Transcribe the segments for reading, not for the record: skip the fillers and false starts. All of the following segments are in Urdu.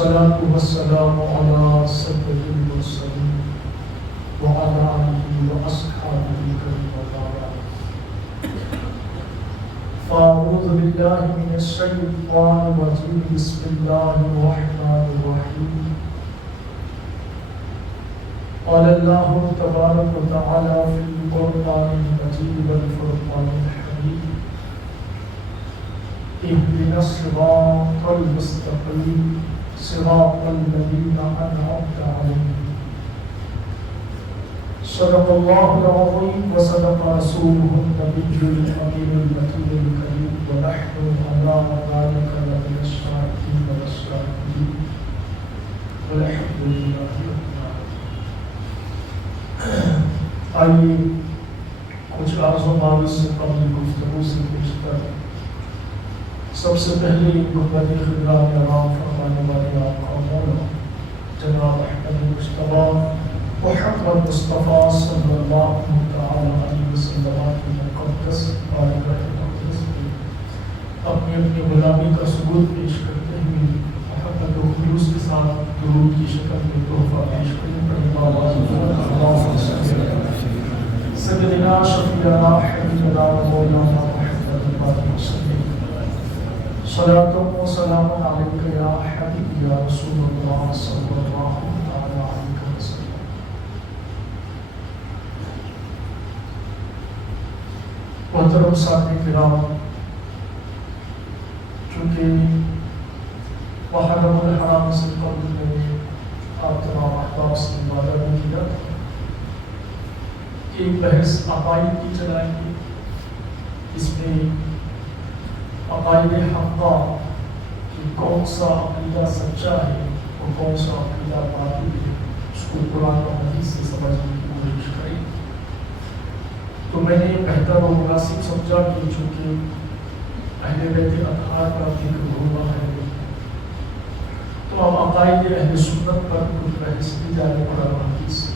والصلاة والسلام على سيد المرسلين وعلى آله وأصحابه الكرام. فأعوذ بالله من الشيطان الرجيم. بسم الله الرحمن الرحيم. قال الله تبارك وتعالى في القرآن المجيد والفرقان الحميد: اهدنا الصراط المستقيم صراط الذين أنعمت عليهم. صدق الله العظيم وصدق رسوله النبي الأمين المكي الكريم ونحن على ذلك لمن الشاهدين والشاهدين والحمد لله رب العالمين. آئیے کچھ عرض و معرض سے قبل گفتگو سے پیش کر سب سے پہلے گفتگو خدمت رام فرمانے والے آپ کا مولا جناب احمد مصطفیٰ محمد مصطفیٰ صلی اللہ تعالی علیہ وسلم کی مقدس بارگاہ مقدس میں اپنی اپنی غلامی کا ثبوت پیش کرتے ہوئے محبت و خلوص کے ساتھ درود کی شکل میں تحفہ پیش کریں. سیدنا شفیعنا حبیبنا مولانا محمد وسلم صلاۃ و سلام علیک یا حبیب یا رسول اللہ صلی اللہ تعالی علیہ وسلم. محترم سامعین کرام، چونکہ محرم الحرام سے قبل میں آپ تمام احباب سے وعدہ بھی کیا کہ ایک بحث عقائد کی چلائیں گے، اس میں عقائد حقہ کہ کون سا عقیدہ سچا ہے اور کون سا عقیدہ باطل ہے، اس کو قرآن و حدیث سے سمجھنے کی کوشش کریں. تو میں نے بہتر و مناسب سمجھا کہ چونکہ اہل بیت اطہار کا ذکر ہوا ہے تو اب عقائد اہل سنت پر کچھ بحث کی جائے قرآن و حدیث سے.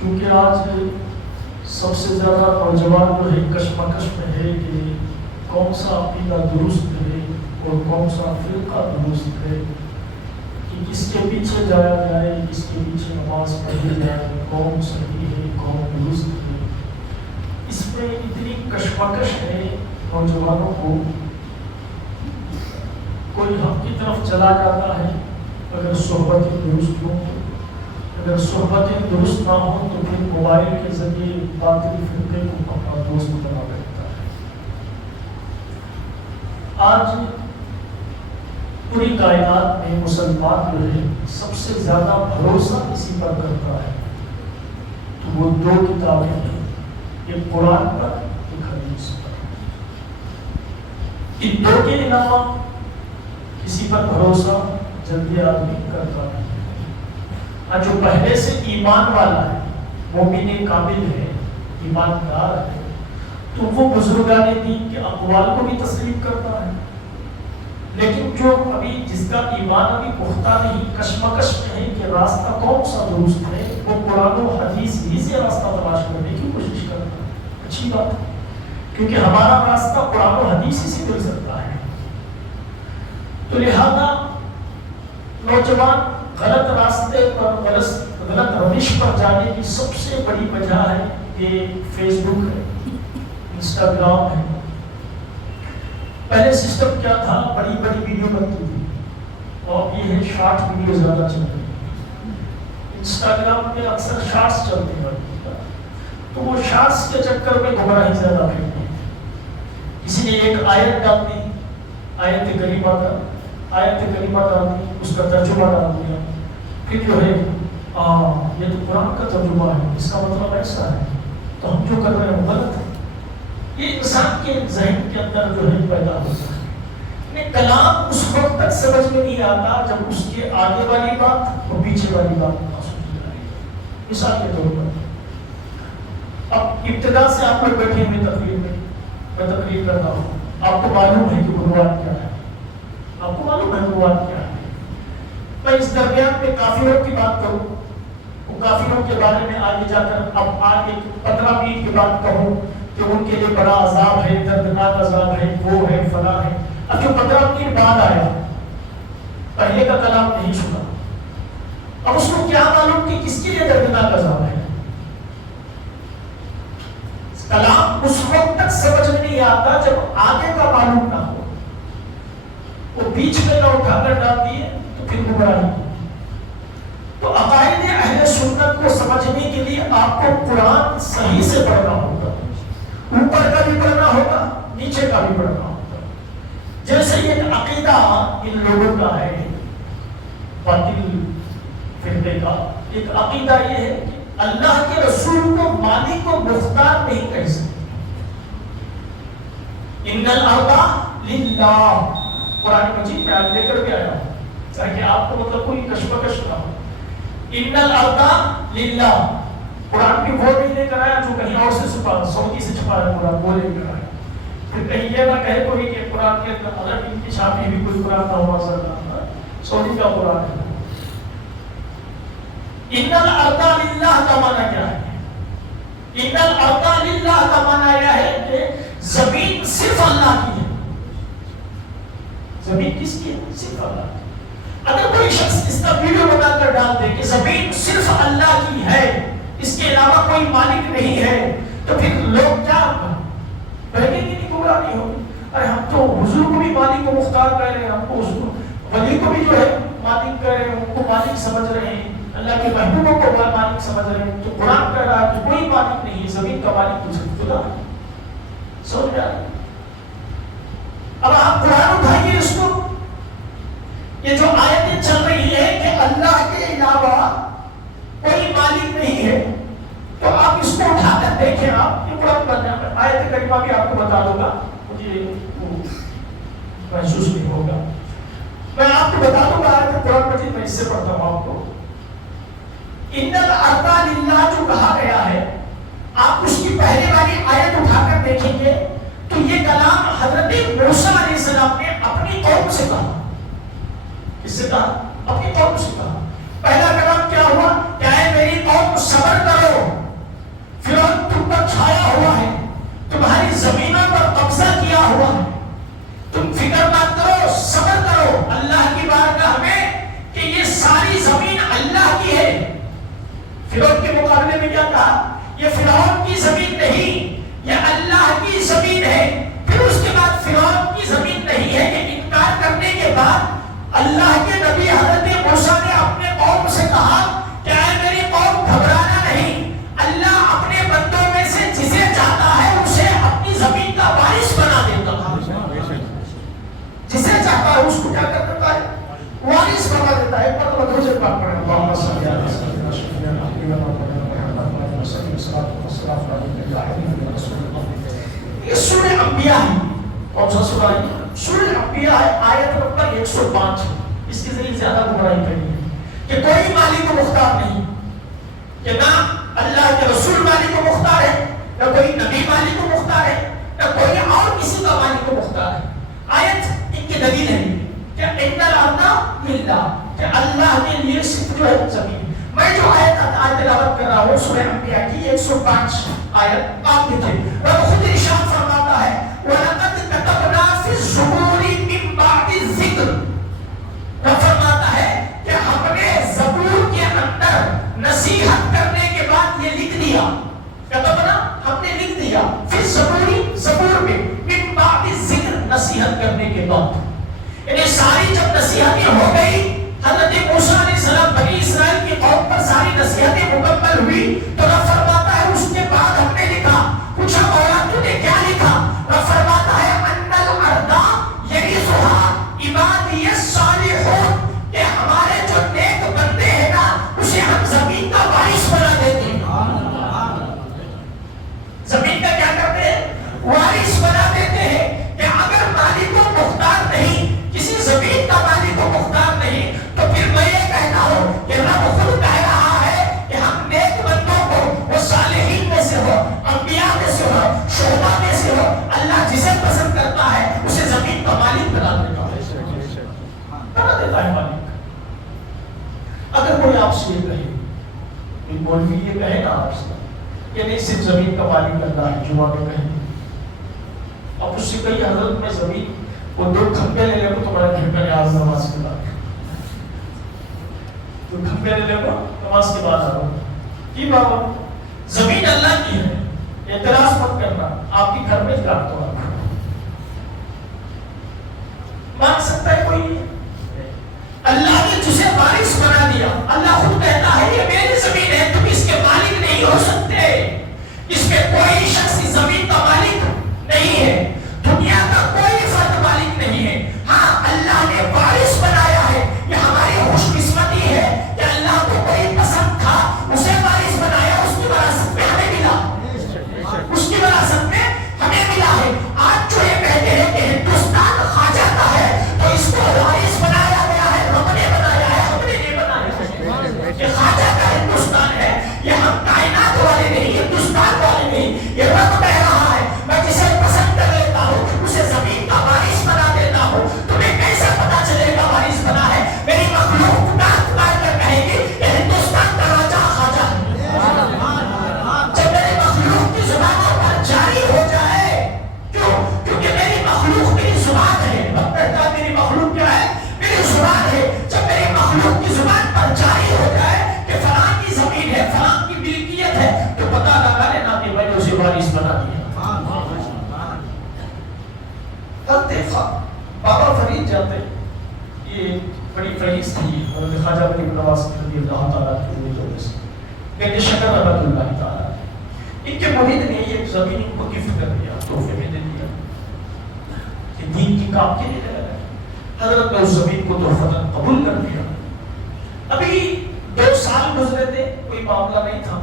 چونکہ آج سب سے زیادہ نوجوان جو ہے کشمکش میں ہے کہ کون سا عقیدہ درست ہے اور کون سا فرقہ درست ہے، کہ کس کے پیچھے جایا جائے، کس کے پیچھے نماز پڑھی جائے، کون صحیح ہے کون درست ہے. اس میں اتنی کشمکش ہے نوجوانوں کو، کوئی حق کی طرف چلا جاتا ہے اگر صحبتیں درست ہوں، اگر صحبتیں درست نہ ہوں تو پھر موبائل کے ذریعے باطل فرقے کو اپنا دوست بنا لیتا ہے. آج پوری کائنات میں مسلمان جو ہے سب سے زیادہ بھروسہ کسی پر کرتا ہے تو وہ دو کتابیں ہیں، ایک قرآن پر ایک حدیث پر. ان دو کے علاوہ کسی پر بھروسہ جلدی آدمی کرتا ہے. جو پہلے سے ایمان والا ہے، مومن کامل ہے، ایماندار ہے، تو وہ بزرگان دین کے اقوال کو بھی تسلیم کرتا ہے. لیکن جو ابھی جس کا ایمان ابھی پختہ نہیں، کشمکش میں ہے کہ راستہ کون سا درست ہے، وہ قرآن و حدیث ہی سے راستہ تلاش کرنے کی کوشش کرتا ہے. اچھی بات ہے، کیونکہ ہمارا راستہ قرآن و حدیث ہی سے مل سکتا ہے. تو لہذا نوجوان غلط راستے پر، غلط روش پر جانے کی سب سے بڑی وجہ ہے کہ فیس بک ہے، انسٹاگرام ہے. پہلے سسٹم کیا تھا، بڑی بڑی ویڈیو بنتی تھی اور یہ ہے شارٹ ویڈیو زیادہ چل رہی ہے. انسٹاگرام پہ اکثر شارٹس چلتے ہیں تو وہ شارٹس کے چکر میں گمراہی زیادہ پھیلتی ہے. کسی نے ایک آیت ڈال دی، آیت کریمہ ڈال دی، اس کا ترجمہ ڈال دیا، پھر جو ہے یہ تو قرآن کا ترجمہ ہے، اس کا مطلب ایسا ہے، تو ہم جو کر رہے ہیں وہ غلط ہے. یہ انسان کے ذہن کے اندر جو ہے پیدا ہوتا ہے. کلام اس وقت تک سمجھ میں نہیں آتا جب اس کے آگے والی بات اور پیچھے والی بات نہ سمجھ میں آئے. مثال کے طور پر اب ابتدا سے آپ لوگ بیٹھے ہوئے تقریر میں، میں تقریر کرتا ہوں، آپ کو معلوم ہے کہ عنوان کیا ہے، آپ کو معلوم ہے عنوان کیا ہے. میں اس درمیان میں کافروں کی بات کروں، وہ کافروں کے بارے میں آگے جا کر اب آگے 15 منٹ کی بات کہوں کہ ان کے لیے بڑا عذاب ہے، دردناک عذاب ہے، وہ ہے، فلاں ہے. اب جو 15 منٹ بعد آیا پہلے کا کلام نہیں سنا. اب اس کو کیا معلوم کہ کس کے لیے دردناک عذاب ہے. کلام اس وقت تک سمجھ میں نہیں آتا جب آگے کا معلوم نہ ہو. وہ بیچ میں نہ اٹھا کر ڈال دیے تو پھر گمراہی. تو عقائد اہل سنت کو سمجھنے کے لیے آپ کو قرآن صحیح سے پڑھنا ہوگا. اوپر کا بھی پڑھنا ہوگا, نیچے کا بھی پڑھنا ہوگا. جیسے یہ عقیدہ ان لوگوں کا ہے باطل فرقے کا, ایک عقیدہ یہ ہے کہ اللہ کے رسول کو مالک کو مختار نہیں کہہ سکتے. ان الارض للہ, قرآن مجید میں آج لے کر کے آیا ہوں تاکہ آپ کو مطلب کوئی کشمکش نہ ہو. ان الارض للہ, قرآن بھی وہ نہیں لے کر آیا جو کہیں اور سے چھپا, سعودی سے چھپا ہے قرآن, وہ لے کر آیا. پھر کہیں یہ نہ کہے کوئی کہ قرآن کے اگر ان کی چھاپی بھی کوئی قرآن نہ ہوا سکتا, سعودی کا قرآن ہے. ان الارض للہ کا معنی کیا ہے؟ ان الارض للہ کا معنی یہ ہے کہ زمین صرف اللہ کی ہے. زمین کس کی ہے؟ صرف اللہ کی. اگر کوئی شخص اس کا ویڈیو بنا کر ڈال دے کہ زمین صرف اللہ کی ہے, اس کے علاوہ کوئی مالک نہیں ہے, تو پھر لوگ کیا کہیں گے کہ گمراہ نہیں ہوگی. ارے ہم تو حضور کو بھی مالک کو مختار کہہ رہے ہیں, ہم کو حضور ولی کو بھی جو ہے مالک کہہ رہے ہیں, ان کو مالک سمجھ رہے ہیں, اللہ کے محبوبوں کو مالک سمجھ رہے ہیں. تو قرآن کہہ رہا ہے کہ کوئی مالک نہیں ہے, زمین کا مالک تو صرف خدا ہے. سمجھ رہا ہے؟ اب آپ قرآن اٹھائیے اس کو, یہ جو آیتیں چل رہی ہے کہ اللہ کے علاوہ کوئی مالک نہیں ہے, تو آپ اس کو اٹھا کر دیکھیں. آپ یہ قرآن پڑھنا ہے, آیت کریمہ بھی آپ کو بتا دوں گا, مجھے محسوس نہیں ہوگا, میں آپ کو بتا دوں گا. آیت قرآن مجید میں اس سے پڑھتا ہوں آپ کو. ان الارض للہ جو کہا گیا ہے, آپ اس کی پہلے والی آیت اٹھا کر دیکھیں گے تو یہ کلام حضرت موسیٰ علیہ السلام نے اپنی قوم سے کہا. کس سے کہا؟ اپنی قوم سے کہا. پہلا کلام کیا ہوا کہ اے میری قوم صبر کرو, فرعون تم پر چھایا ہوا ہے, تمہاری زمینوں پر قبضہ کیا ہوا ہے, تم فکر مت کرو, صبر کرو اللہ کی بارگاہ میں کہ یہ ساری زمین اللہ کی ہے. فرعون کے مقابلے میں کیا کہا؟ یہ فرعون کی زمین نہیں, یہ اللہ کی زمین ہے. پھر اس کے بعد فرعون کی زمین نہیں ہے کہ انکار کرنے کے بعد اللہ کے نبی حضرت موسیٰ نے اپنے قوم سے کہا کہ اے میری قوم گھبرانا نہیں, اللہ اپنے بندوں میں سے جسے چاہتا ہے اسے اپنی زمین کا وارث بنا دیتا ہے. جسے چاہتا ہے اس کو کیا کر دیتا ہے؟ وارث بنا دیتا ہے. پر تو مجھے بات پڑھیں اللہم صلی اللہ علیہ وسلم. یہ سورہ انبیاء ہے. کون سا سورہ ہے؟ سورہ انبیاء ہے, آیت نمبر 105. اس کے ذریعے زیادہ گمراہی کرنی ہے کہ کوئی مالک کو مختار نہیں, کہ نہ اللہ کے رسول مالک کو مختار ہے, نہ کوئی نبی مالک کو مختار ہے, نہ کوئی اور کسی کا مالک کو مختار ہے. آیت ان کی دلیل ہے کہ ان الارض للہ, کہ اللہ کے لیے صرف جو ہے زمین. میں جو آیت تلاوت کر رہا ہوں سورہ انبیاء کی 105 آیت, آپ دیکھیں رب خود ارشاد فرماتا ہے وَلَقَدْ كَتَبْنَا فِي الزُّبُورِ مِن بَعْدِ الذِّكْرِ. رب فرماتا ہے کہ ہم نے زبور کے اندر نصیحت کرنے کے بعد یہ لکھ دیا. کتبنا, ہم نے لکھ دیا, فی الزبور, زبور میں, من بعد الذکر, نصیحت کرنے کے بعد. یعنی ساری جب نصیحتیں ہو گئی, حضرت موسیٰ علیہ السلام بنی اسرائیل کی قوم پر ساری نصیحتیں مکمل ہوئی, تو رب فرماتا ہے اس کے بعد ہم نے لکھا. پوچھا مولا تو نے کیا لکھا؟ رب فرماتا ہے ان الارض یرثها عبادی الصالحون, کہ ہمارے جو نیک بندے ہیں نا اسے ہم زمین کا وارث بنا دیتے ہیں. زمین کا کیا کرتے ہیں؟ وارث بنا دیتے ہیں. کہ اگر مالک کو مختار نہیں, کسی زمین کا مالک کو مختار نہیں, تو پھر میں یہ کہتا ہوں کہ رب خود کہہ رہا ہے کہ ہم نیک بندوں کو, وہ صالحین میں سے ہو, انبیاء میں سے ہو, شہداء میں سے ہو, اللہ جسے پسند کرتا ہے اسے زمین کا مالک بنا دیتا ہے مالک. اگر کوئی آپ سے یہ کہے, مولوی یہ کہے نا آپ سے کہ نہیں صرف زمین کا مالک اللہ ہے, جمعہ میں کہیں, اب اس سے کہی حضرت میں زمین وہ 2 کھمبے لے لے کو تمہارے گھر کا نیاز نماز کے بعد تو میرے لے لو نماز کے بعد آ رہا ہوں کی بابا زمین اللہ کی ہے اعتراض مت کرنا آپ کے گھر میں کاٹ دو آپ مان سکتا ہے کوئی اللہ نے تجھے وارث بنا دیا اللہ خود کہتا ہے یہ میری زمین ہے تم اس کے مالک نہیں ہو سکتے اس میں کوئی شخص اس زمین کا مالک نہیں ہے دنیا کا کوئی فرد مالک نہیں ہے ہاں اللہ نے وارث بنایا ہے یہ ہماری خوش قسمتی ہے کہ اللہ کو کوئی پسند تھا اسے وارث بنایا اس کی وراثت میں ہمیں ملا اس کی وراثت میں ہمیں ملا ہے آج جو یہ کہتے ہیں کہ ہندوستان کھا جاتا ہے تو اس کو وارث بنایا گیا ہے رب نے بنایا ہے ہم نے نہیں بنایا یہ کھا جاتا ہندوستان ہے یہ ہم کائنات والے نہیں ہندوستان والے نہیں یہ رب کہہ رہا ہے میں جسے پسند کر لیتا ہوں اسے زمین کا وارث بنا دیتا ہوں تمہیں کیسے پتا چلے گا وارث بنا ہے میری مخلوق پکار پکار کر کہے گی کہ ہندوستان کا راجا خواجہ جب میری مخلوق کی زبانوں پر جاری ہو جائے کیوں کیونکہ میری مخلوق میری زبان ہے میری مخلوق کیا ہے میری زبان ہے جب میری مخلوق کی زبان پر جاری ہو جائے کہ فلاں کی زمین ہے فلاں کی ملکیت ہے تو پتا لگا لینا کہ میں نے اسے وارث بنا دیا بابا فرید جاتے یہ بڑی فریض تھی حضرت خواجہ غریب نواز رضی اللہ تعالیٰ کی میرے شکر رحمت اللہ تعالیٰ ان کے مرید نے یہ زمین ان کو گفٹ کر دیا تحفے میں دے دیا کہ دین کی کام کے لیے لگا حضرت نے اس زمین کو تحفتاً قبول کر دیا ابھی 2 سال گزرے تھے کوئی معاملہ نہیں تھا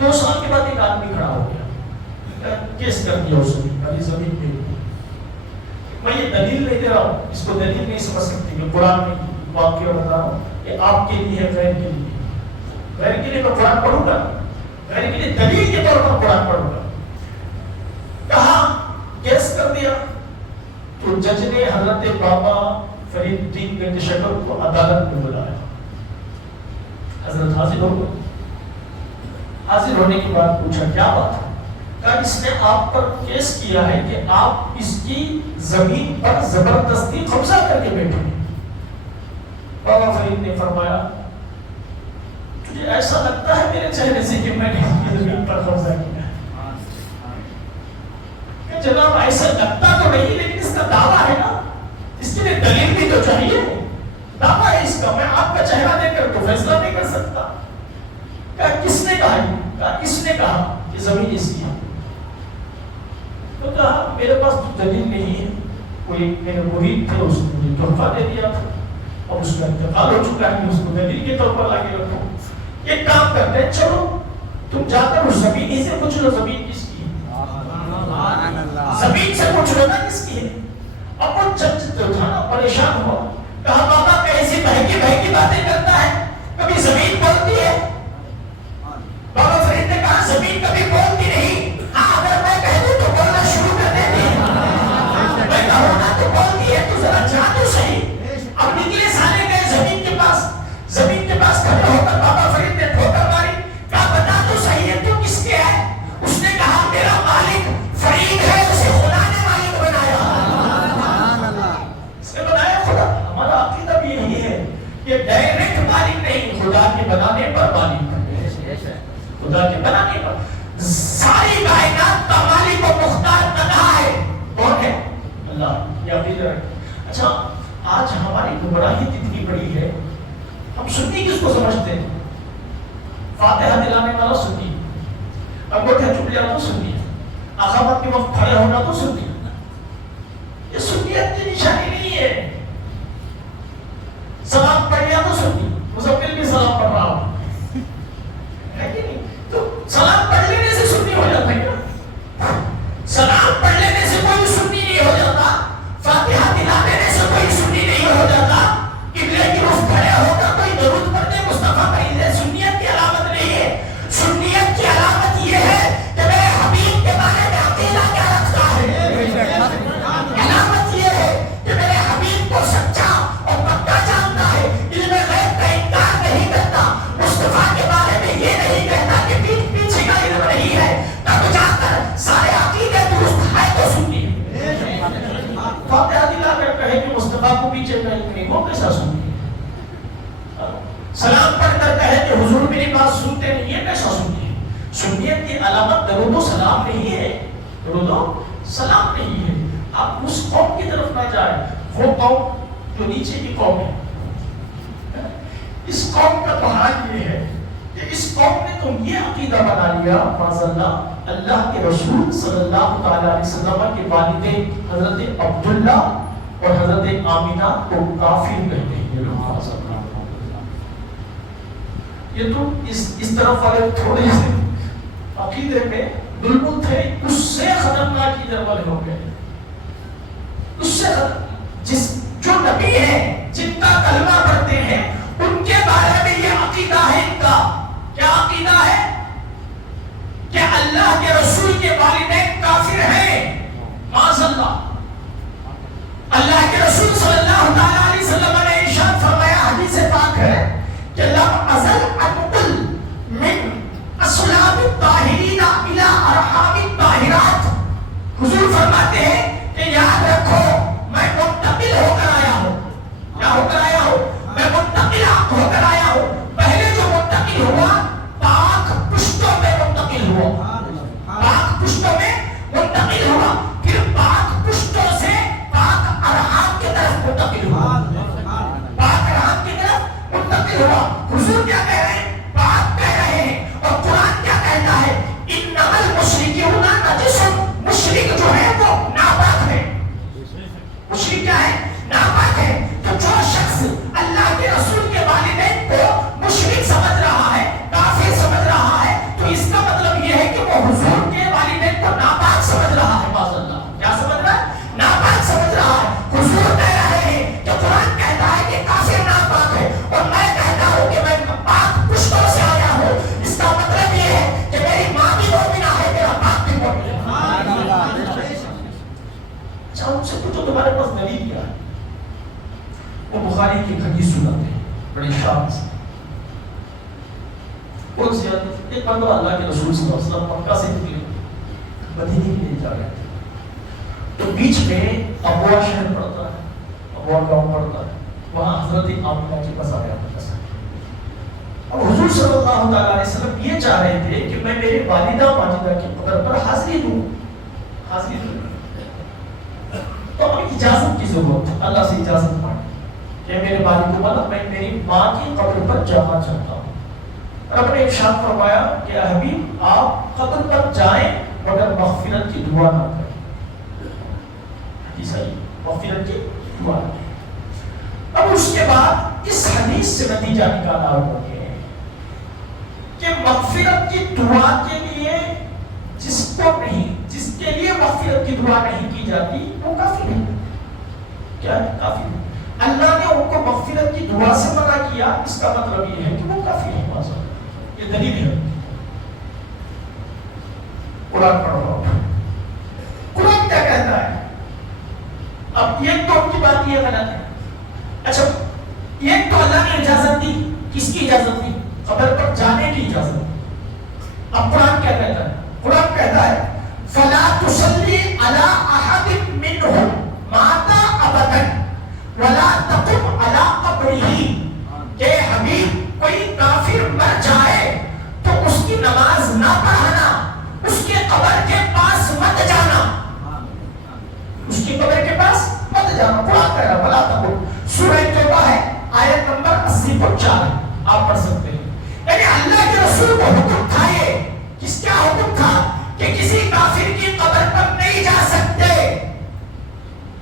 2 سال کے بعد ایک آدمی کھڑا ہو گیا کیس کر دیا اس زمین کا یہ زمین میری میں یہ دلیل نہیں دے رہا ہوں اس کو دلیل نہیں سمجھ سکتی میں قرآن میں واقعہ بتا رہا ہوں کہ آپ کے لیے ہے غیر کے لیے میں قرآن پڑھوں گا غیر کے لیے دلیل کے طور پر قرآن پڑھوں گا کہا کیس کر دیا تو جج نے حضرت بابا فرید الدین گنج شکر کو عدالت میں بلایا حضرت حاضر ہو گئے حاضر ہونے کے بعد پوچھا کیا بات ہے کہ اس نے آپ پر کیس کیا ہے کہ آپ اس کی زمین پر زبردستی قبضہ کر کے بیٹھے ہیں بابا فرید نے فرمایا تجھے ایسا لگتا ہے میرے چہرے سے کہ میں نے اس کی زمین پر قبضہ کیا کہ جناب ایسا لگتا تو نہیں لیکن اس کا دعویٰ ہے نا اس کے لیے دلیل بھی تو چاہیے دعویٰ ہے اس کا میں آپ کا چہرہ دے کر تو فیصلہ نہیں کر سکتا کہ کس نے کہا کہ اس نے کہا کہ زمین اس کی ہے تو کہا میرے پاس تو دلیل نہیں ہے کوئی میرے مرید تھے اس نے مجھے تحفہ دے دیا تھا اور اس کا انتقال ہو چکا ہے اس کو دلیل کے طور پر لاگے رکھو ایک کام کرتے ہیں چلو تم جا کر اس زمین ہی سے پوچھ لو زمین کس کی ہے زمین سے پوچھ لو نا کس کی ہے اب وہ جج جو تھا نا پریشان ہوا کہا بابا کیسی بہکی بہکی باتیں کرتا ہے کبھی زمین بولتی ہے بابا فرید نے کہا زمین کبھی بولتی نہیں ہاں اگر میں کہہ دوں تو بولنا شروع کر دیتی ہے میں کہوں نا تو بولتی ہے تو ذرا جا تو صحیح اب نکلے سارے گئے زمین کے پاس کھڑے ہو کر بابا فرید نے ٹھوکر ماری کہا بتا تو صحیح ہے تو کس کے ہے اس نے کہا میرا مالک فرید ہے اسے خدا نے مالک بنایا اس نے بنایا خدا ہمارا عقیدہ بھی یہی ہے کہ ڈائریکٹ مالک نہیں خدا کے بنانے پر مالک خدا کے بنانے پر ساری کائنات کا مالک و مختار تنہا ہے کون ہے اللہ یہ عقیدہ ہے اچھا آج ہماری گمراہی اتنی بڑی ہے ہم سنی کس کو سمجھتے ہیں فاتحہ دلانے والا سنی انگوٹھے چوڑیاں تو سنی اقامت کے وقت کھڑے ہونا تو سنی یہ سنیت کی نشانی نہیں ہے سلام پڑھ لیا تو سنی مزمل بھی سلام پڑھ رہا ہوں ہے کہ نہیں تو سلام پڑھ لینے سے سنی ہو جاتا ہے کیا سلام پڑھ لینے سے کوئی سنی نہیں ہو جاتا فاتحہ دلا دینے سے کوئی سنی نہیں ہو جاتا قبلے کی رخ کھڑے ہو کر کوئی درود پڑھنے مصطفیٰ پڑھنے سنیت کی علامت نہیں ہے سنیت کی علامت یہ ہے کہ میرے حبیب کے بارے میں عقیدہ کیا رکھتا ہے علامت یہ ہے کہ میرے حبیب کو سچا اور پکا جانتا ہے علم غیب کا انکار نہیں کرتا مصطفیٰ کے بارے میں یہ نہیں کہتا کہ پیٹ پیچھے کا علم نہیں ہے تب جا کر سارے عقیدے درست ہے تو سنی فاتحہ دلا کر کہے کہ مصطفیٰ کو پیچھے کا علم نہیں وہ کیسا سنی سلام پڑھ کر کہے کہ حضور میری بات سنتے نہیں ہے، کیسا سنتے ہیں؟ سنیت کی علامت درود و سلام نہیں ہے، درود و سلام نہیں ہے۔ آپ اس قوم کی طرف نہ جائیں، وہ قوم جو نیچے کی قوم ہے۔ اس قوم کا تو حال یہ ہے کہ اس قوم نے تو یہ عقیدہ بنا لیا معاذاللہ، اللہ کے رسول صلی اللہ تعالی علیہ وسلم کے والدین حضرت عبداللہ اور حضرت آمینہ کو کافر کہتے ہیں۔ یہ لوگ یہ تو اس طرف والے تھوڑے سے عقیدے میں بالکل تھے، اس سے خطرناک عقیدے والے ہو گئے، اس سے جس جو نبی ہے جن کا کلمہ پڑھتے ہیں ان کے بارے میں یہ عقیدہ ہے ان کا۔ کیا عقیدہ ہے؟ کہ اللہ کے رسول کے والدین کافر ہیں، معاذ اللہ۔ اللہ کے رسول صلی اللہ علیہ وسلم نے ارشاد فرمایا، حدیث پاک ہے کہ لم ازل انقل من اصلاب الطاہرین الی ارحام الطاہرات۔ حضور فرماتے ہیں کہ یاد رکھو میں منتقل ہو کر آیا ہوں۔ کیا ہو کر آیا ہوں؟ میں منتقل ہو کر آیا ہوں۔ پہلے جو منتقل ہوا پاک پشتوں میں منتقل ہوا، پاک پشتوں میں منتقل ہوا، پھر پاک پشتوں سے پاک ارحام کی طرف منتقل ہوا، پاک ارحام کی طرف منتقل ہوا۔ حضور کیا کہہ رہے ہیں؟ پاک کہہ رہے ہیں، اور قرآن کیا کہتا ہے؟ انما المشرکون نجس۔ مشرک جو ہے وہ ناپاک ہے۔ مشرک کیا ہے؟ ناپاک ہے۔ تو جو شخص اللہ کے رسول کے والدین کو مشرک سمجھ رہا ہے، کافر سمجھ رہا ہے، تو اس کا مطلب یہ ہے کہ وہ حضور کے والدین کو ناپاک سمجھ رہا ہے۔ معاذ اللہ، کیا سمجھ رہا ہے؟ ناپاک سمجھ رہا ہے۔ حضور کہہ رہے ہیں کہ قرآن کہتا ہے کہ کافر ناپاک ہے، اور میں کہتا ہوں کہ میں پاک پشتوں سے آیا ہوں۔ اس کا مطلب یہ ہے کہ میری ماں بھی مومنہ ہے، میرا باپ بھی مومن ہے۔ اچھا، ان سے پوچھو تمہارے پاس دلیل کیا ہے؟ وہ بخاری کی حدیث سناتے ہیں بڑی شان سے۔ بہت زیادہ ایک بندہ اللہ کے رسول صلی اللہ علیہ وسلم مکہ سے نکلے، مدینے کے لیے جا رہے تھے، تو بیچ میں ابوا شہر پڑتا ہے، ابوا گاؤں پڑتا ہے، وہاں حضرت آمنہ کے پاس آیا تھا۔ اور حضور صلی اللہ تعالی علیہ وسلم یہ چاہ رہے تھے کہ میں میرے والدہ ماجدہ کی قبر پر حاضری دوں، حاضری دوں۔ تو ہمیں اجازت کی ضرورت ہے، اللہ سے اجازت مانگیں کہ میرے والد کو بولا میں میری ماں کی قبر پر جانا چاہتا ہوں۔ رب نے ارشاد فرمایا کہ حبیب آپ قبر پر جائیں مگر مغفرت کی دعا نہ کریں۔ حدیث ہے مغفرت کی دعا نہ کریں۔ اب اس کے بعد اس حدیث سے نتیجہ نکالا ہوا ہے کہ مغفرت کی دعا کے لیے جس کے لیے مغفرت کی دعا نہیں کی جاتی وہ کافر ہے۔ کیا ہے؟ کافر ہے۔ اللہ نے ان کو مغفرت کی دعا سے منع کیا، اس کا مطلب یہ ہے کہ وہ کافر ہے۔ یہ دلیل ہے، قرآن پڑھ رہا ہوں۔ قرآن کیا کہتا ہے؟ اب ایک تو ان کی بات یہ غلط ہے۔ اچھا، ایک تو اللہ نے اجازت دی، کس کی اجازت دی؟ قبر پر جانے کی اجازت۔ اب قرآن کیا کہتا ہے؟ قرآن کہتا ہے فَلَا تُصَلِّ عَلَىٰ أَحَدٍ مِّنْهُمْ مَاتَ أَبَدًا وَلَا تَقُمْ عَلَىٰ قَبْرِهِ۔ کہ حبیب کوئی کافر مر جائے تو اس کی نماز نہ پڑھانا، اس کے قبر کے پاس مت جانا، اس کی قبر کے پاس مت جانا۔ قرآن کہہ رہا ہے وَلَا تَقُمْ۔ سورہ توبہ ہے، آیت نمبر 80-4 آپ پڑھ سکتے ہیں۔ یعنی اللہ کے رسول کو حکم تھا، یہ کس کیا حکم تھا کہ کسی کافر کی قبر پر نہیں جا سکتے،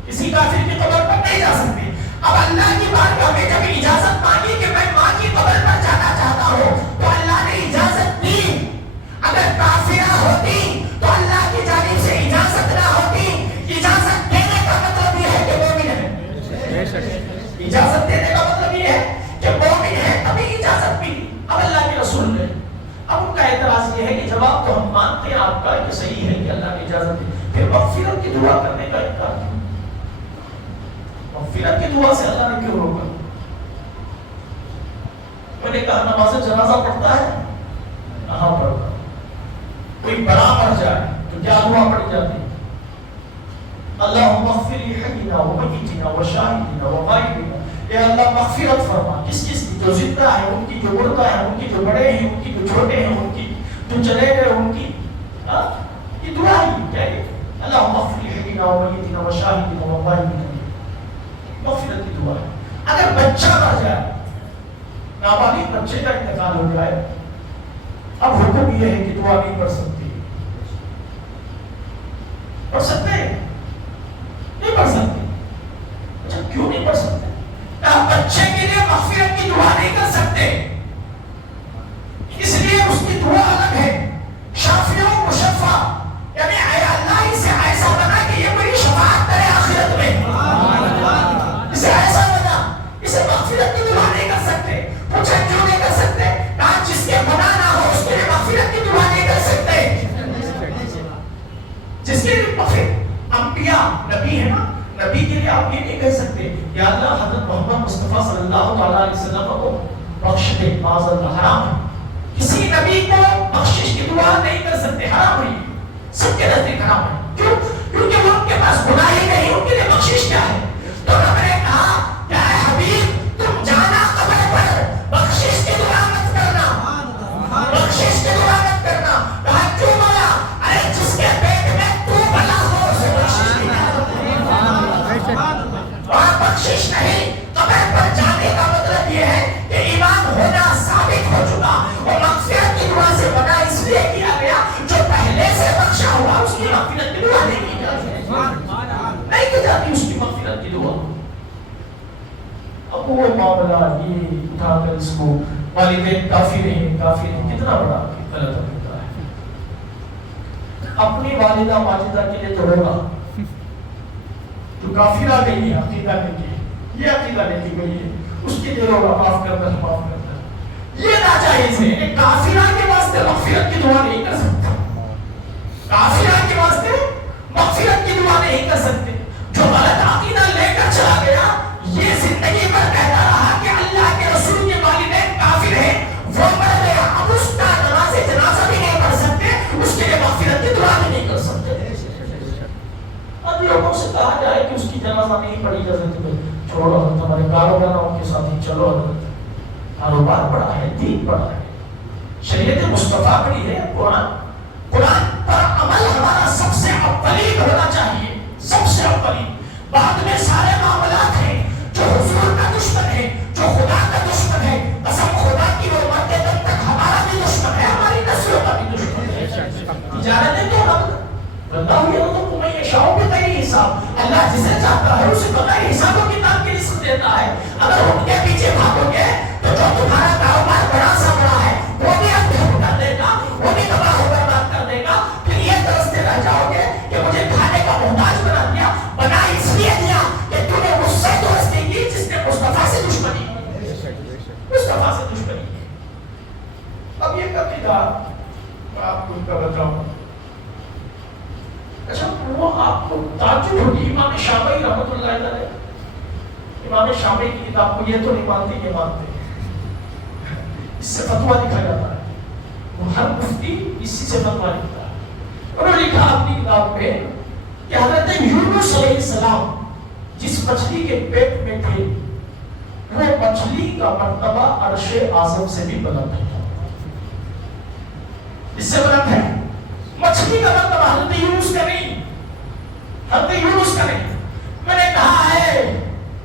کسی کافر کی قبر پر نہیں جا سکتے۔ اب اللہ کی بارگاہ میں جب اجازت مانگی کہ میں ماں کی قبر پر جانا چاہتا ہوں تو اللہ نے اجازت دی۔ اگر کافرہ ہوتی تو اللہ کی جانب سے اجازت نہ ہوتی۔ اجازت دینے کا مطلب یہ ہے کہ مومن ہے، اجازت دینے کا مطلب یہ ہے کہ مومن ہے، تبھی اجازت بھی اب اللہ کے رسول نے۔ اب ان کا اعتراض یہ ہے کہ جواب تو ہم مانتے ہیں آپ کا کہ صحیح ہے کہ اللہ نے اجازت دی، پھر مغفرت کی دعا کرنے کا انکار کیوں؟ مغفرت کی دعا سے اللہ نے کیوں روکا؟ میں نے کہا نماز جنازہ پڑھتا ہے، کہاں پڑھتا؟ کوئی بڑا مر جائے تو کیا دعا پڑھی جاتی ہے؟ اللہم اغفر لحینا ومیتنا وشاہدنا وغائبنا، اے اللہ مغفرت فرما۔ کس کس کی؟ جو زندہ ہے ان کی، جو مردہ ہے ان کی، جو بڑے ہیں ان کی، جو چھوٹے ہیں ان کی، جو چلے گئے ان کی. یہ دعا ہی کیا ہے؟ اللہم اغفر لحینا و میتنا و شاہدنا و غائبنا. مغفرت کی دعا ہے. اگر بچہ مر جائے، نابالغ بچے کا انتقال ہو جائے، اب حکم یہ ہے کہ دعا نہیں پڑھ سکتی. پڑھ سکتے ہیں؟ نہیں پڑھ سکتے. اچھا کیوں نہیں پڑھ سکتے؟ بچے کے لیے مغفرت کی دعا نہیں کر سکتے، اس لیے اس کی دعا الگ ہے. شافع و مشفع، یعنی اے اللہ اسے ایسا بنا کہ یہ میری شفاعت کرے آخرت میں. اسے ایسا بنا، اسے مغفرت کی دعا نہیں کر سکتے. پوچھا کیوں نہیں کر سکتے؟ کہا جس کے گناہ نہ ہو اس کے لیے مغفرت کی دعا نہیں کر سکتے. جس کے لیے مغفرت، انبیاء نبی ہے نا، نبی کے لیے آپ یہ نہیں کہہ سکتے یا اللہ حضرت محمد مصطفیٰ صلی اللہ تعالیٰ علیہ وسلم کو بخش دے، معاذ اللہ. حرام ہے. کسی نبی کو بخشش کی دعا نہیں کر سکتے، حرام ہے. سب کے نزدیک حرام ہے. کیوں؟ کیونکہ وہ ان کے پاس گناہ ہی نہیں، ان کے لیے بخشش کیا ہے؟ تو رب نے کہا کہ اے حبیب تم جانا قبر پر، بخشش کی دعا مت کرنا، بخشش کی دعا مت کرنا. کہا کیوں بولا؟ ارے جس کے پیٹ میں تو بلا ہو اسے بخشش نہیں کرنا. وہاں بخشش نہیں. قبر پر جانے کا مطلب یہ ہے کہ ایمان ہونا ثابت ہو چکا، اور مغفرت کی دعا سے بنا اس لیے کیا گیا جو پہلے سے بخشا ہوا اس کی مغفرت کی دعا نہیں کی جاتی، نہیں کی جاتی اس کی مغفرت کی دعا. اب وہ معاملہ یہ اٹھا کر اس کو والدین کافر ہیں، کافر ہیں، کتنا بڑا غلط ہوتا ہے. اپنی والدہ ماجدہ کے لیے تو ہوگا جو کافرہ گئی ہے عقیدہ لے کے، یہ عقیدہ لے کے گئی ہے، اس کے لیے ہوگا معاف کرنا، معاف کرنا. یہ ناجائز ہے. ایک کافرہ کے واسطے مغفرت کی دعا نہیں کر سکتا، کافرہ کے واسطے مغفرت کی دعا نہیں کر سکتے. جو غلط عقیدہ لے کر چلا گیا، یہ زندگی پر کہتا رہا کہ اللہ کے رسول کے والدین کافر ہیں، وہ مر گیا، اب اس کا نماز جنازہ بھی نہیں پڑھ سکتے، اس کے لیے مغفرت کی دعا بھی نہیں کر سکتے. اب لوگوں سے کہا جائے کہ اس کی جنازہ نہیں پڑھی جا سکتی، چھوڑو تمہارے کاروبار ان کے ساتھ ہی چلو. کاروبار بڑا ہے، دین بڑا ہے، شریعت مصطفیٰ بڑی ہے. قرآن پر عمل ہمارا سب سے اولین ہونا چاہیے، سب سے اولین. بعد میں سارے معاملات ہیں جو حضور کا دشمن ہے، جو خدا کا دشمن ہے. قسم خدا کی وہ مرتے دم تک ہمارا بھی دشمن ہے، ہماری نسلوں کا بھی دشمن ہے. تجارتیں تو اللہ بغیر حساب، اللہ جسے چاہتا ہے اسے بغیر حساب و کتاب کی رزق دیتا ہے. اگر ان کے پیچھے بھاگو گے تو جو تمہارا کاروبار بڑا سا بڑا ہے وہ بھی آپ کو کر دے گا، وہ بھی تباہ و برباد کر دے گا. پھر یہ ترستے رہ جاؤ گے کہ مجھے کھانے کا محتاج بنا دیا. بنا اس لیے دیا کہ تم نے مجھ سے دوستی کی جس نے مصطفیٰ سے دشمنی کی، مصطفیٰ سے دشمنی کی. اب یہ عقیدہ میں آپ کو کا بتاؤں. اچھا وہ آپ کو تعجب ہوگی، امام شافعی رحمۃ اللہ علیہ، امام شافعی کی کتاب کو یہ تو نہیں مانتے، یہ مانتے اس سے فتویٰ لکھا جاتا ہے. وہ ہر مفتی اسی سے فتویٰ لکھتا ہے. انہوں نے لکھا اپنی کتاب میں کہ حضرت یونس علیہ السلام جس مچھلی کے پیٹ میں تھے وہ مچھلی کا مرتبہ عرش اعظم سے بھی بلند ہے. اس سے بلند ہے مچھلی کا مرتبہ، حضرت یونس کا نہیں، حضرت یونس کا نہیں. میں نے کہا ہے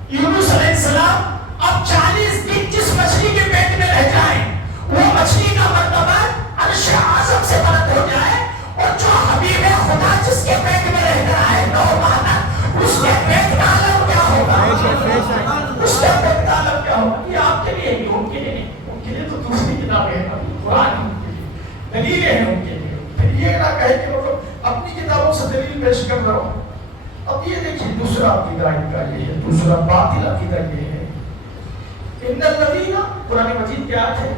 یونس علیہ السلام اب 40 دن جس مچھلی کے پیٹ میں رہ جائیں وہ مچھلی کا مرتبہ عرش اعظم سے بلند ہو جائے، اور جو حبیب خدا جس کے پیٹ میں رہ رہا ہے 9 ماہ تک، اس کے پیٹ کا عالم کیا ہوگا، اس کے پیٹ کا عالم کیا ہوگا. یہ آپ کے لیے نہیں، ان کے لیے نہیں. ان کے لیے تو دوسری کتابیں ہیں، قرآن دلیلیں ہیں ان کے لیے. یہ نہ کہے کہ مطلب اپنی کتابوں سے دلیل پیش کر رہا ہوں. اب یہ دیکھیے دوسرا عقیدہ ان کا یہ ہے، دوسرا باطل عقیدہ یہ ہے. ان الذین، قرآن مجید کی آیت ہے،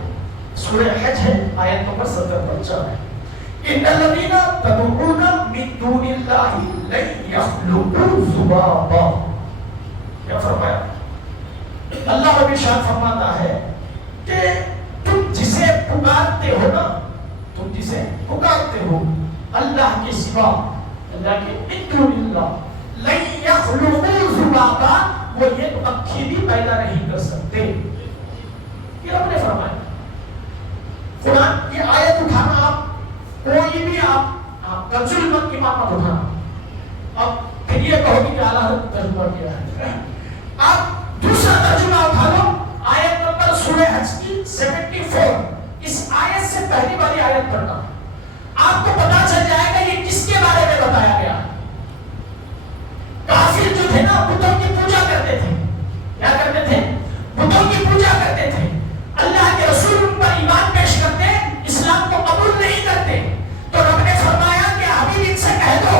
سورہ حج ہے، آیت نمبر 70 پر چاہ ہے. ان الذین تدعون من دون اللہ لن یخلقوا ذبابا. کیا فرمایا؟ اللہ رب ارشاد فرماتا ہے کہ تم جسے پکارتے ہو نا، تم جسے پکارتے ہو اللہ کے سوا، اللہ کے من دون اللہ، لن یخلقوا ذبابا، وہ یہ پکھی بھی پیدا نہیں کر سکتے. یہ رب نے فرمایا. قرآن یہ آیت اٹھانا آپ کوئی بھی آپ کنز الملک کی بات مت اٹھانا. اب پھر یہ کہو کہ اعلیٰ حضرت ترجمہ کیا ہے. آپ دوسرا ترجمہ اٹھا لو آیت نمبر سورہ حج کی 74. اس آیت سے پہلی والی آیت پڑھنا, آپ کو پتا چل جائے گا یہ کس کے بارے میں بتایا گیا. کافر جو تھے نا بتوں کی پوجا کرتے تھے. کیا کرتے تھے؟ بتوں کی پوجا کرتے تھے. اللہ کے رسول ان پر ایمان پیش کرتے, اسلام کو قبول نہیں کرتے. تو رب نے فرمایا کہ حبیب ان سے کہہ دو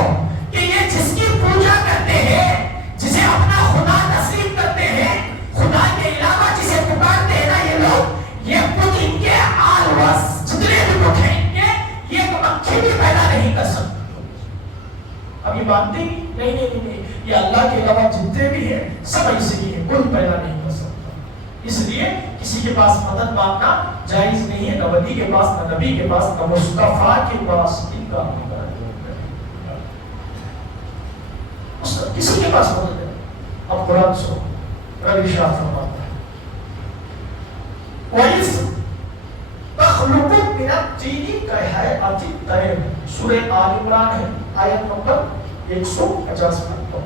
کہ یہ جس کی پوجا کرتے ہیں, جسے اپنا خدا تسلیم کرتے ہیں, خدا کے علاوہ جسے پکارتے ہیں نا یہ لوگ, یہ بت ان کے آل وس جتنے بھی بت ہیں ان کے, یہ مکھی بھی پیدا نہیں کر سکتے. اب یہ مانتے ہی نہیں, یہ اللہ کے علاوہ جتنے بھی ہیں سب ایسے ہی ہیں, کوئی پیدا نہیں کر سکتا. اس لیے کسی کے پاس مدد مانگنا جائز نہیں ہے, نہ ولی کے پاس, نہ نبی کے پاس, نہ مصطفیٰ کے پاس. ان کا کسی کے پاس مدد ہے. اب قرآن سو رب ارشاد فرماتا ہے وَإِذْ تَخْلُقُ مِنَ الطِّينِ كَهَيْئَةِ الطَّيْرِ. سورہ آل عمران ہے, آیت نمبر 150.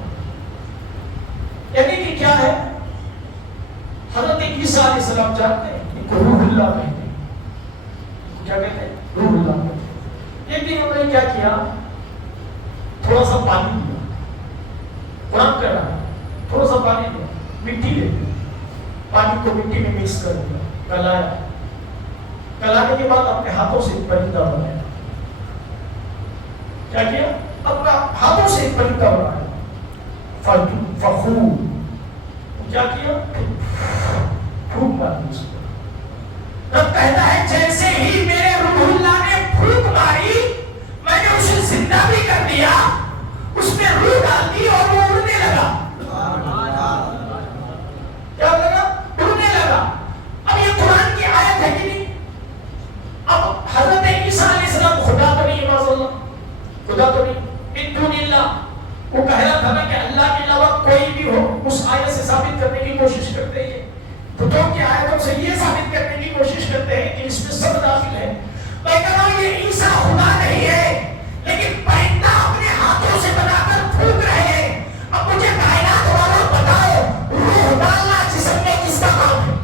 یعنی کہ کیا ہے, حضرت عیسیٰ علیہ السلام جانتے ہیں ان کو روح اللہ کہتے ہیں. کیا کہتے ہیں؟ روح اللہ کہتے ہیں. ایک دن انہوں نے کیا کیا, تھوڑا سا پانی دیا. قرآن کہہ رہا ہے تھوڑا سا پانی دیا, مٹی لے لی, پانی کو مٹی میں مکس کر دیا, گلایا. گلانے کے بعد اپنے ہاتھوں سے ایک پرندہ بنایا. کیا کیا؟ اپنا ہاتھوں سے ایک پرندہ بنایا. فخور کیا کیا؟ پھونک ماری اس کو. رب کہتا ہے جیسے ہی میرے روح اللہ نے پھونک ماری, میں نے اسے زندہ بھی کر دیا, اس میں روح ڈال دی اور وہ اڑنے لگا. کیا لگا؟ اڑنے لگا. اب یہ قرآن کی آیت ہے کہ نہیں؟ اب حضرت عیسیٰ علیہ السلام خدا تو نہیں, معاذ اللہ, خدا تو نہیں, من دون اللہ. وہ کہہ رہا تھا نا کہ اللہ کے علاوہ کوئی بھی ہو, اس آیت سے ثابت کرنے کی کوشش کرتے ہیں. بتوں کی آیتوں سے یہ ثابت کرنے کی کوشش کرتے ہیں کہ اس میں سب داخل ہے. میں کہہ رہا ہوں یہ عیسیٰ خدا نہیں ہے, لیکن پرندہ اپنے ہاتھوں سے بنا کر پھونک رہے ہیں. اب مجھے کائنات والوں بتاؤ, روح ڈالنا جسم میں کس کا کام ہے؟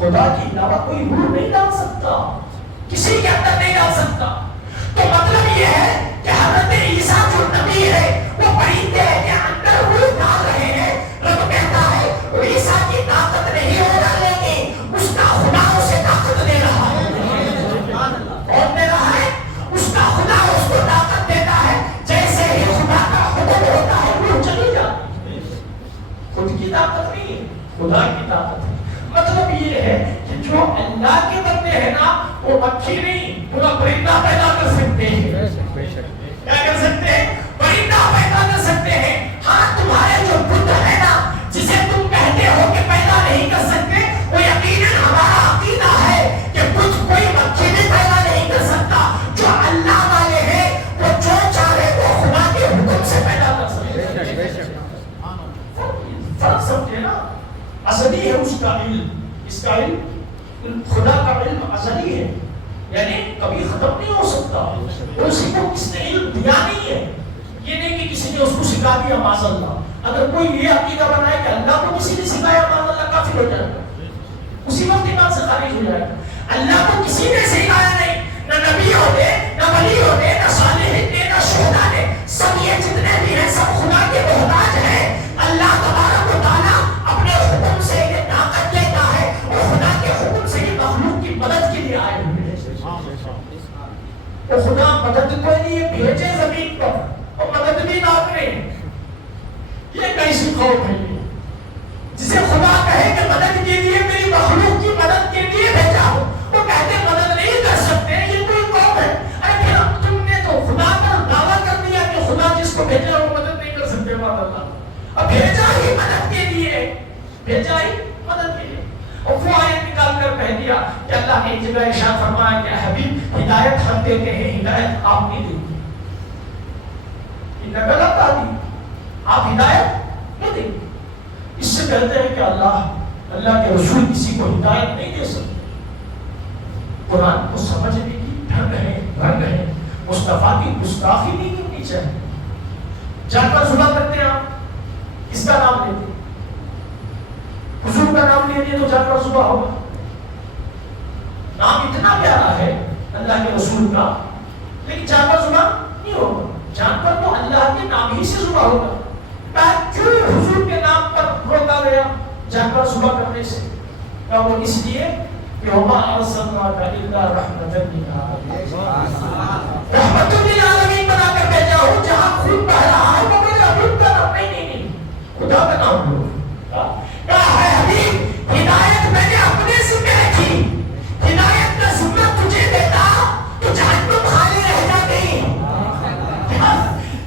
خدا کے علاوہ کوئی روح نہیں ڈال سکتا, کسی کے اندر نہیں ڈال سکتا. تو مطلب یہ ہے کہ حضرت عیسیٰ جو نبی ہے وہ پرندے کے اندر روح ڈال رہے ہیں. رب کہتا ہے عیسیٰ کی طاقت نہیں ہو ڈالے گی, اس کا خدا اسے طاقت دے رہا ہے. کون دے رہا ہے؟ اس کا خدا اس کو طاقت دیتا ہے. جیسے ہی خدا کا حکم ہوتا ہے روح چلی جاتی ہے. خود کی طاقت نہیں ہے, خدا کی طاقت ہے. مطلب یہ ہے کہ جو اللہ کے بندے ہیں نا وہ مکھی نہیں پورا پرندہ پیدا کر سکتے ہیں. کیا کر سکتے ہیں؟ پرندہ پیدا کر سکتے ہیں. ہاں تمہارے جو بت ہے نا جسے تم کہتے ہو کہ پیدا نہیں کر سکتے, وہ یقیناً ہمارا عقیدہ ہے کہ بت کوئی مکھی بھی پیدا نہیں کر سکتا. جو اللہ والے ہیں وہ جو چاہے وہ خدا کے حکم سے پیدا کر سکتے ہیں. فرق سمجھے نا, ازلی ہے اس کا علم, اس کا علم خدا کا علم ازلی ہے, یعنی کبھی ختم نہیں ہو سکتا. اسی کو کس نے علم دیا نہیں ہے, یہ نہیں کہ کسی نے اس کو سکھا دیا. معاذ اللہ, اگر کوئی یہ عقیدہ بنائے کہ اللہ کو کسی نے سکھایا, معاذ اللہ کافر ہو جائے گا, اسی وقت ایمان سے خارج ہو جائے گا. اللہ کو کسی نے سکھایا نہیں, نہ نبیوں نے, نہ ولیوں نے, نہ صالحین نے, نہ شہداء نے. سب یہ جتنے بھی ہیں سب خدا کے محتاج ہیں. اللہ تبارک و تعالیٰ اپنے حکم سے یہ طاقت لیتا ہے اور خدا کے حکم سے یہ مخلوق کی مدد کے لیے آئے ہوئے ہیں. تو خدا مدد کو لیے بھیجے زمین پر اور مدد بھی نہ کرے, یہ کیسی خوف ہے جسے خدا کہے کہ مدد کے لیے میری مخلوق کی مدد کے لیے بھیجا ہو, وہ کہتے مدد نہیں کر سکتے. یہ کوئی قوم ہے؟ ارے پھر تم نے تو خدا کا دعویٰ کر دیا کہ خدا جس کو بھیجا وہ مدد نہیں کر سکتے. بات اللہ اب بھیجا ہی مدد کے لیے, بھیجا ہی مدد کے لیے. اور وہ آیت نکال کر کہہ دیا کہ اللہ نے ایک جگہ ارشاد فرمایا کہ حبیب ہدایت ہم دیتے ہیں, ہدایت آپ نہیں دیتے. یہ غلط آدمی, آپ ہدایت نہیں دیتے. اس سے کہتے ہیں کہ اللہ اللہ کے رسول کسی کو ہدایت نہیں دے سکتے. قرآن کو سمجھنے کی ڈھنگ ہے. مصطفیٰ کی گستاخی نہیں کرنی چاہیے. جانور ذبح کرتے ہیں آپ, کس کا نام لیتے؟ حضور کا نام لے لیے تو جانور ذبح ہوگا. نام اتنا پیارا ہے اللہ کے رسول کا, لیکن جانور ذبح نہیں ہوگا. جانور تو اللہ کے نام ہی سے ذبح ہوگا. کیوں حضور کے نام پر روکا گیا جانور ذبح کرنے سے؟ وہ اس لیے کہ وما ارسلناک الا رحمۃ للعالمین, رحمت للعالمین بنا کر بھیجا ہوں. جہاں خون بہ رہا ہے وہ میرے حبیب کا نام نہیں, خدا کا نام لو. کہا ہے حبیب ہدایت میں نے اپنے ذمہ رکھی, ہدایت کا ذمہ تجھے دیتا تو جہنم خالی رہ جاتی,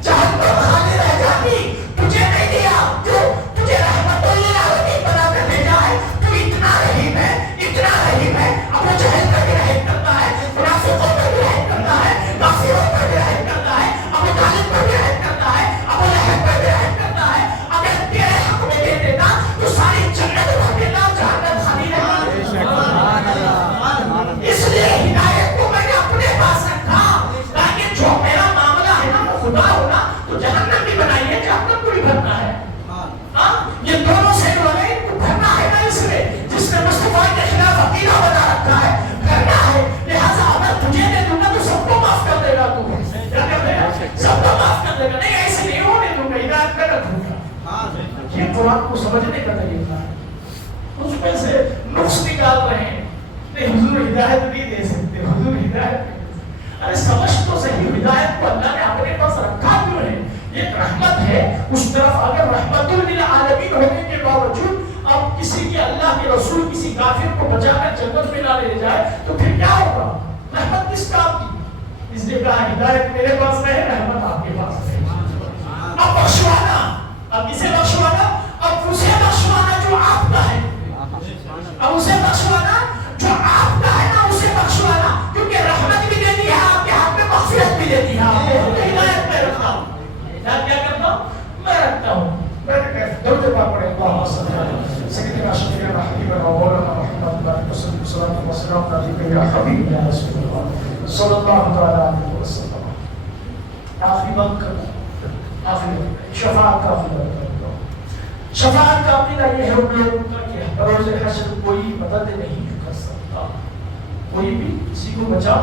جہنم خالی رہ جاتی. تجھے نہیں دیا, تجھے رحمت للعالمین بنا کر بھیجا ہے. تو اتنا رحیم ہے, اتنا رحیم ہے. ابو جہل پر بھی رحم کرتا ہے, منافقوں پر بھی رحم کرتا ہے, کافروں پر بھی رحم کرتا ہے, ابو طالب پر بھی رحم کرتا ہے, ابو لہب پر بھی رحم کرتا ہے. اگر تیرے حق میں دے دیتا تو ساری جنت بھر دیتا, جہنم خالی رہتا. اس لیے ہدایت کو میں نے اپنے پاس رکھا تاکہ جو میرا معاملہ ہے نا وہ خدا ہونا تو جہنم بھی بنائی ہے, جہنم کو بھی بھرنا ہے. یہ دونوں سے جو ہے ان کو بھرنا ہے نا. اس لیے جس نے مصطفیٰ کے خلاف عقیدہ بنا رکھا ہے بھرنا ہے. لہٰذا اگر تجھے دے دوں گا تو سب کو معاف کر دے گا. تو کیا کر دے گا؟ سب کو معاف کر دے گا. نہیں ایسے نہیں ہونے دوں گا, ہدایت کر رکھوں گا. یہ قرآن کو سمجھنے کا طریقہ ہے. اس میں سے نقص نکال رہے ہیں. نہیں حضور ہدایت نہیں دے سکتے, حضور ہدایت نہیں. ارے سمجھ تو صحیح, ہدایت کو اللہ نے اپنے پاس رکھا کیوں ہے؟ یہ رحمت ہے. اس طرف اگر رحمت للعالمین ہونے کے باوجود اب کسی کے اللہ کے رسول کسی کافر کو بچا کر جنت میں نہ لے جائے تو پھر کیا ہوگا؟ رحمت کس کام کی؟ اس لیے کہا ہدایت میرے پاس رہے, رحمت آپ کے پاس رہے. اب بخشوانا, اب کسے بخشوانا؟ اب اسے بخشوانا جو آپ کا ہے, اب اسے بخشوانا جو آپ کا ہے نا, اسے بخشوانا. کیونکہ رحمت بھی دیتی ہے آپ کے ہاتھ میں, مغفرت بھی دیتی ہے آپ کو. ہدایت میں رکھتا ہوں, ہدایت کیا کرتا ہوں؟ میں رکھتا ہوں. درود پاک پڑھیں. اللہم صلی علی سیدنا شفیعنا حبیبنا مولانا محمد بارک وسلم صلاۃ و سلام علیک یا حبیب یا رسول اللہ صلی اللہ تعالی علیہ وسلم. آخری بات کروں, آخری شفاعت کا عقیدہ کروں. شفاعت کا عقیدہ یہ ہے ان لوگوں کا کہ روز حشر کوئی مدد نہیں کر سکتا, کوئی بھی کسی کو بچا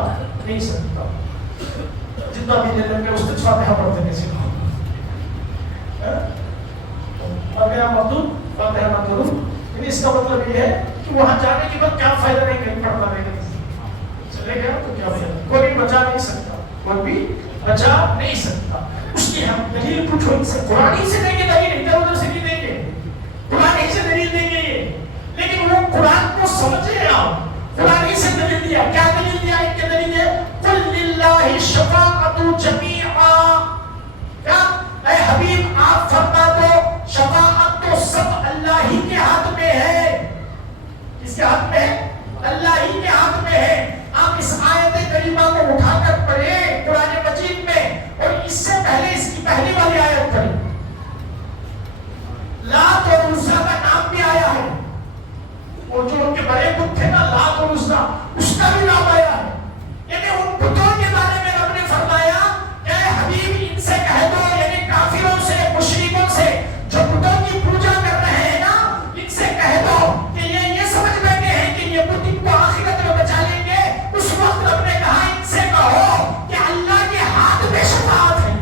نہیں سکتا. جتنا بھی دیر میں اس فاتحہ پڑھتے ہیں کسی کو فاتحہ مردود, فاتحہ مردود. اس کا مطلب یہ ہے کہ وہاں جانے کے بعد کیا فائدہ نہیں, کہیں پڑھتا رہے گا, چلے گیا تو کیا فائدہ. کوئی بھی بچا نہیں سکتا, کوئی بھی بچا نہیں سکتا. اس کی ہم دلیل پوچھو ان سے, قرآن ہی سے دیں گے دلیل, ادھر ادھر سے نہیں دیں گے. قرآن ہی سے دلیل دیں گے یہ, لیکن وہ قرآن کو سمجھے آپ. قرآن ہی سے دلیل دیا. کیا دلیل دیا؟ ان کے دلیل ہے قل للہ الشفاعۃ جمیعا. کیا اے حبیب آپ فرما دو شفاعت تو سب اللہ ہی کے ہاتھ میں ہے. کس کے ہاتھ میں ہے؟ اللہ ہی کے ہاتھ میں ہے. آپ اس آیت کریمہ کو اٹھا کر پڑھیں قرآن مجید میں, اور اس سے پہلے اس کی پہلی والی آیت پڑھیں. لات اور عزیٰ کا نام بھی آیا ہے, اور جو ان کے بڑے بت تھے نا لات اور عزیٰ, اس کا بھی نام آیا ہے. یعنی ان بتوں کے بارے میں رب نے فرمایا کہ حبیب ان سے کہہ دو, یعنی کافروں سے, مشرکوں سے جو بتوں کی پوجا کر رہے ہیں نا, ان سے کہہ دو کہ یہ سمجھ بیٹھے ہیں کہ یہ بت ان کو آخرت میں بچا لیں گے. اس وقت رب نے کہا ان سے کہو کہ اللہ کے ہاتھ میں شفاعت ہے,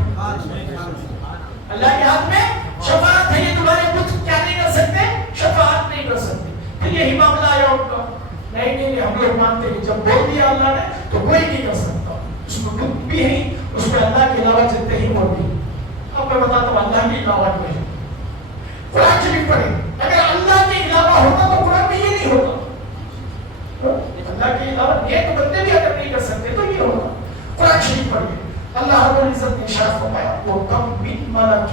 اللہ کے ہاتھ میں شفاعت ہے. یہ تمہارے بت کیا نہیں کر سکتے؟ شفاعت نہیں کر سکتے. پھر یہی معاملہ آیا ان کا, نہیں ہم لوگ مانتے ہیں جب بول دیا اللہ نے تو کوئی نہیں کر سکتا. اس میں بت بھی ہے, اس میں اللہ کے علاوہ جتنے ہی وہ بھی. اب میں بتاتا ہوں اللہ کے علاوہ میں ہے. قرآن شریف پڑھیں, اگر اللہ کے علاوہ ہوتا تو قرآن میں یہ نہیں ہوتا. اللہ کے علاوہ نیک بندے بھی اگر نہیں کر سکتے تو یہ ہوگا. قرآن شریف پڑھیے. اللہ رب العزت نے ارشاد فرمایا وَكَمْ مِن مَلَكٍ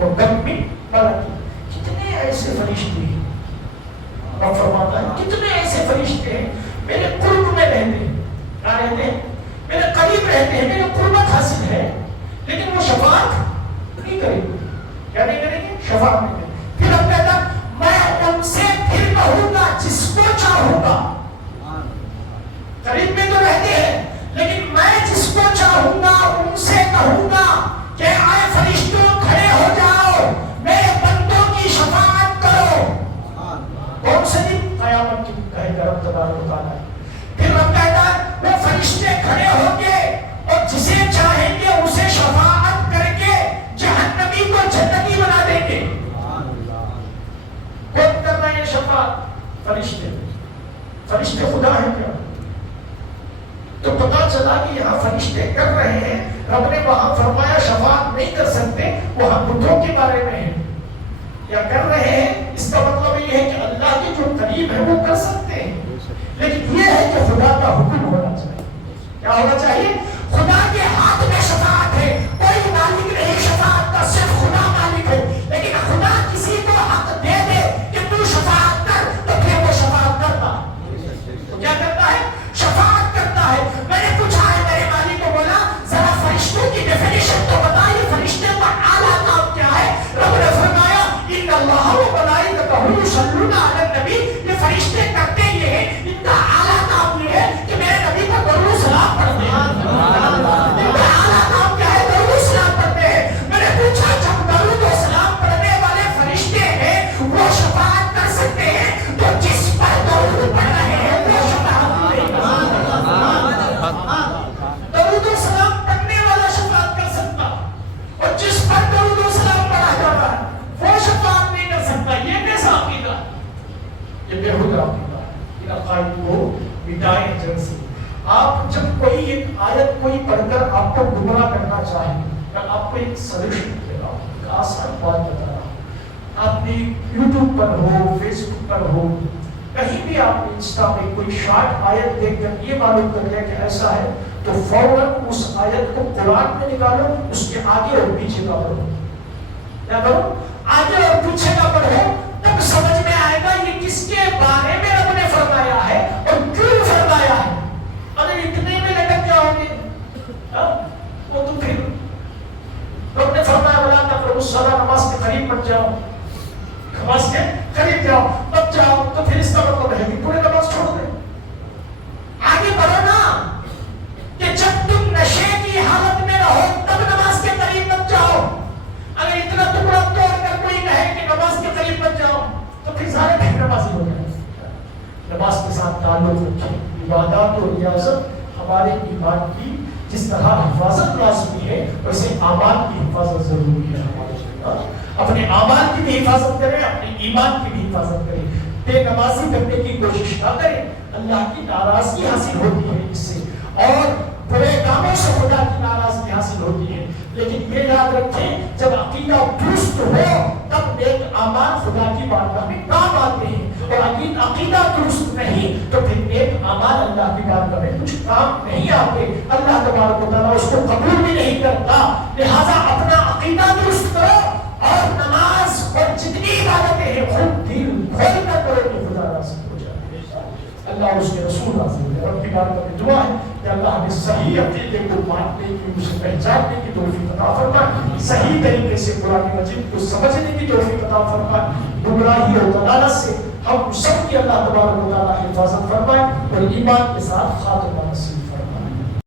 وَكَمْ مِن مَلَكٍ, کتنے ایسے فرشتے ہیں. رب فرماتا ہے کتنے ایسے فرشتے ہیں میرے قرب میں رہتے ہیں, کہاں رہتے ہیں؟ میرے قریب رہتے ہیں, میرے قربت حاصل ہے, لیکن وہ شفاعت نہیں کریں گے. کیا نہیں کریں گے؟ شفاعت نہیں کریں گے. پھر اب کہتا میں ان سے جس کو چاہوں گا، قریب میں تو رہتے ہیں لیکن میں جس کو چاہوں گا ان سے کہوں گا کہ آئے فرشتوں کھڑے ہو جاؤ، میرے بندوں کی شفاعت کرو۔ کون سے دن؟ قیامت کی کہے گا رب تبارک و تعالیٰ۔ پھر رب کہتا ہے وہ فرشتے کھڑے ہوں گے اور جسے چاہیں گے اسے شفاعت کر کے جہنمی کو جنتی بنا دیں گے۔ کون کر رہے ہیں شفاعت؟ فرشتے۔ فرشتے خدا ہیں کیا؟ تو پتا چلا کہ یہاں فرشتے کر رہے ہیں، رب نے وہاں فرمایا شفاعت نہیں کر سکتے، وہاں بتوں کے بارے میں ہے یا کر رہے ہیں۔ اس کا مطلب یہ ہے کہ اللہ کے جو قریب ہے وہ کر سکتے ہیں، لیکن یہ ہے کہ خدا کا حکم ہونا چاہیے۔ کیا ہونا چاہیے؟ خدا کے ہاتھ میں شفاعت ہے، کوئی مالک نہیں شفاعت کا، صرف خدا مالک ہے۔ لیکن خدا کسی کو حق دے دے کہ تو شفاعت کر تو پھر وہ شفاعت کرتا ہے۔ تو کیا کرتا ہے؟ شفاعت کرتا ہے۔ میں نے پوچھا ہے میرے مالک کو، بولا ذرا فرشتوں کی ڈیفینیشن تو بتائیے، فرشتے کا اعلیٰ کام کیا ہے؟ رب نے فرمایا ان اللہ وملائکتہ یصلون علی النبی، یہ فرشتے کرتے یہ ہیں، ان کا اعلیٰ کام یہ ہے کہ میرے نبی کو درود و سلام پڑھتے ہیں۔ ان کا اعلیٰ کام کیا ہے؟ درود و سلام پڑھتے ہیں۔ میں نے پوچھا جب درود و سلام پڑھنے والے فرشتے ہیں وہ شفاعت کر سکتے ہیں تو جس پر درود پڑھ رہے ہیں وہ شفاعت نہیں کر سکتا۔ درود و سلام پڑھنے والا شفاعت کر سکتا اور جس پر درود و سلام پڑھا جا رہا ہے وہ شفاعت نہیں کر سکتا۔ یہ کیسا عقیدہ؟ یہ بےہودہ عقیدہ ہے۔ ان عقائد کو مٹائیں جلد سے۔ آپ جب کوئی ایک آیت کوئی پڑھ کر آپ کو گمراہ کرنا چاہیں، میں آپ کو ایک سلوشن دے رہا ہوں، ایک آسان بات بتا رہا ہوں۔ آپ نے یوٹیوب پر ہو، فیس بک پر ہو، کہیں بھی آپ نے انسٹا میں کوئی شارٹ آیت دیکھ کر یہ معلوم کر لیا کہ ایسا ہے تو فوراً اس آیت کو قرآن میں نکالو، اس کے آگے اور پیچھے کا پڑھو۔ کیا کرو؟ آگے اور پیچھے کا پڑھو، تب سمجھ میں آئے گا یہ کس کے بارے میں رب نے فرمایا ہے اور کیوں فرمایا ہے۔ اگر اتنے میں لٹک جاؤ گے وہ تو پھر رب نے فرمایا ولا تقربوا الصلاۃ، نماز کے قریب مت جاؤ، نماز کے قریب جاؤ مت جاؤ، تو پھر اس کا مطلب ہے کہ پورے نماز چھوڑ دیں۔ آگے بڑھو نا کہ جب تم نشے کی حالت میں رہو تب نماز کے قریب مت جاؤ۔ اگر اتنا ٹکڑا توڑ کر کوئی کہے کہ نماز کے قریب مت جاؤ تو پھر سارے بے نمازی ہو جائیں۔ نماز کے ساتھ تعلق رکھیں۔ عبادات و ریاضت ہمارے ایمان کی جس طرح حفاظت لازمی ہے ویسے اعمال کی حفاظت ضروری ہے۔ ہمارے اپنے اعمال کی بھی حفاظت کریں، اپنے ایمان کی بھی حفاظت کریں۔ بے نمازی کرنے کی کوشش نہ کریں، اللہ کی ناراضگی حاصل ہوتی ہے اس سے، اور برے کاموں سے خدا کی ناراضگی حاصل ہوتی ہے۔ لیکن یہ یاد رکھیں جب عقیدہ درست ہو تب نیک اعمال خدا کی بارگاہ میں کام آتے ہیں، اور عقیدہ درست نہیں تو پھر نیک اعمال اللہ کی بارگاہ میں کچھ کام نہیں آتے، اللہ تبارک و تعالیٰ اس کو قبول بھی نہیں کرتا۔ لہذا اپنا عقیدہ درست کرو اور نماز اور جتنی عبادتیں ہیں خود دل کھول کر کرو تو خدا راضی ہو جائے گا، اللہ اس کے رسول راضی ہو جائے۔ رب کی بارگاہ میں دعا ہے کہ اللہ ہمیں صحیح عقیدے کو ماننے کی، اسے پہچاننے کی توفیق عطا فرمائے، صحیح طریقے سے قرآن مجید کو سمجھنے کی توفیق عطا فرمائے، گمراہی اور ضلالت سے ہم سب کی اللہ تبارک و تعالیٰ حفاظت فرمائے اور ایمان کے ساتھ خاتمہ نصیب